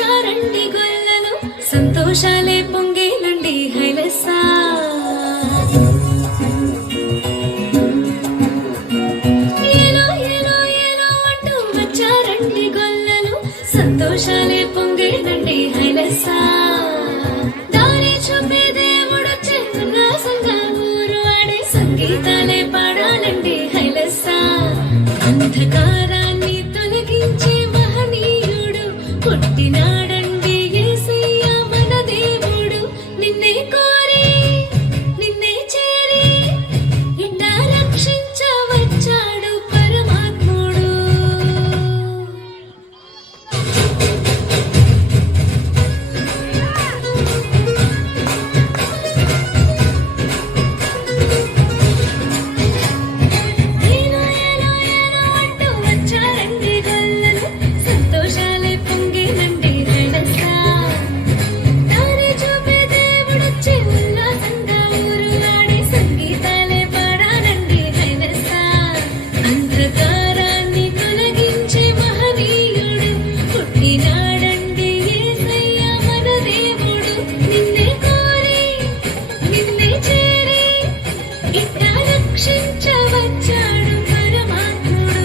వచ్చారండి గొల్లలు సంతోషాలే పొంగేలండి హైలెస్సా ఏలో ఏలో ఏలో అంటూ వచ్చారండి గొల్లలు సంతోషాలే పొంగేలండి హైలెస్సా దారి చూపే దేవుడొచ్చే ఉల్లాసంగా ఊరు ఆడే సంగీతాలే పాడాలండి హైలెస్సా అంధకారాన్ని తొలగించే మహనీయుడు పుట్టినాడండి యేసయ్య మన దేవుడు నిన్నే కోరి నిన్నే చేరి ఇట్ట రక్షించవచ్చాడు పరమాత్ముడు ఏలో ఏలో ఏలో అంటూ వచ్చారండి గొల్లలు సంతోషాలే పొంగేనండి హైలెస్సా దారి చూపే దేవుడొచ్చే ఉల్లాసంగా ఊరు ఆడే సంగీతాలే పాడాలండి హైలెస్సా అంధకారాన్ని తొలగించే మహనీయుడు పుట్టినాడండి యేసయ్య మన దేవుడు నిన్నే కోరి నిన్నే చేరి ఇట్ట రక్షించవచ్చాడు పరమాత్ముడు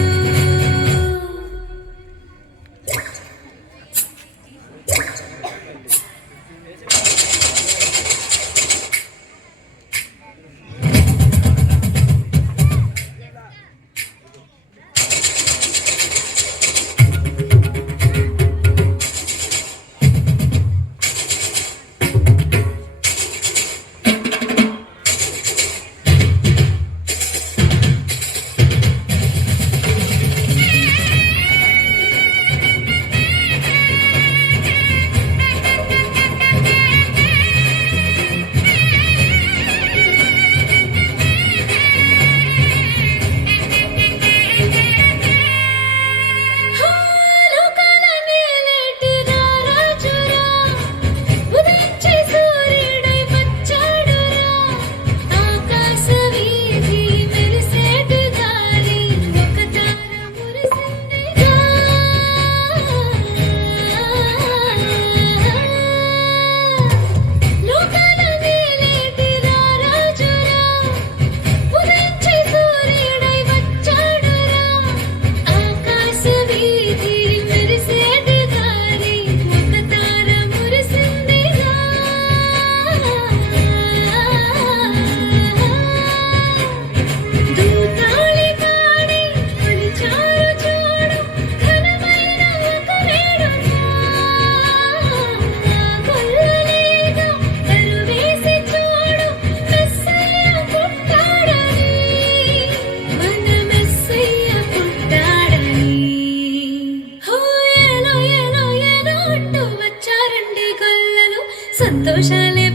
లోకాల నేలేటి రారాజురా ఉదయించే సూర్యుడై వచ్చాడురా ఆకాశ వీధి మెరిసేటి దారి ఒక తార మురిసిందిగా లోకాల నేలేటి రారాజురా ఉదయించే సూర్యుడై వచ్చాడురా ఆకాశ వీధి మెరిసేటి దారి ఒక తార మురిసిందిగా దూతాళి కాడి కొలిచారు చూడు ఘనమైన ఒక వేడుక కొల్లలేగా కరువేసి చూడు మెస్సయ్య పుట్టాడని మన మెస్సయ్య పుట్టాడని హో ఏలో ఏలో ఏలో అంటూ వచ్చారండి గొల్లలు సంతోషాలే